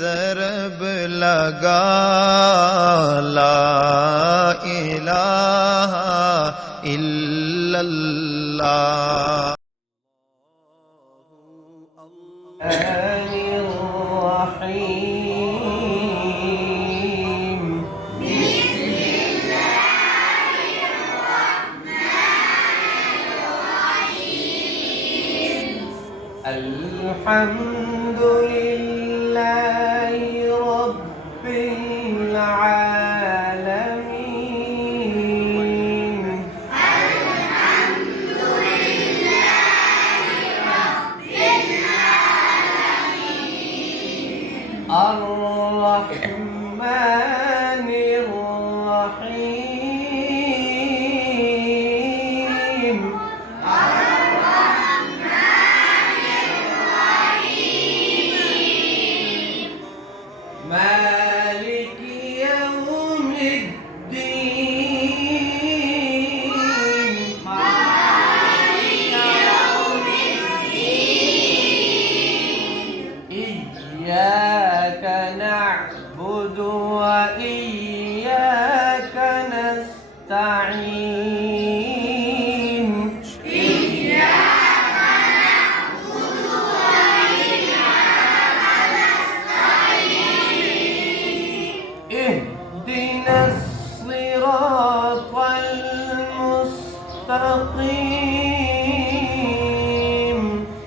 ضرب لگا لا الہ الا اللہ. الحمد لله رب العالمين. الحمد لله رب العالمين. الرحمن الرحيم. مالك يوم الدين. مالك يوم الدين. إياك نعبد وإياك نستعين. اهدنا الصراط المستقيم.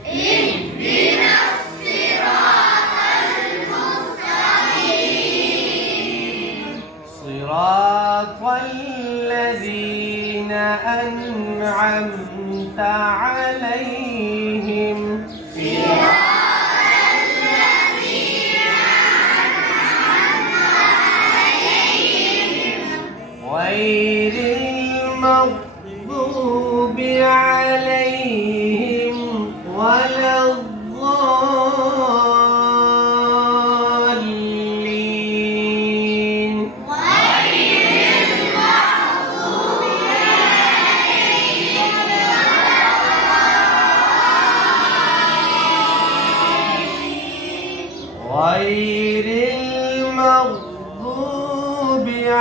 اهدنا الصراط المستقيم. صراط الذين أنعمت عليهم. غير المغضوب عليهم ولا الضالين. غير المغضوب عليهم ولا الضالين. غير المغضوب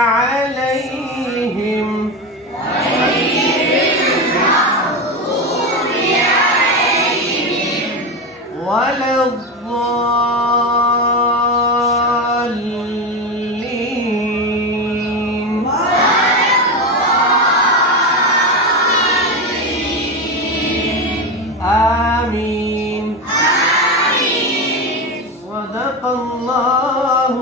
عليهم ولا الضالين. آمين. صدق الله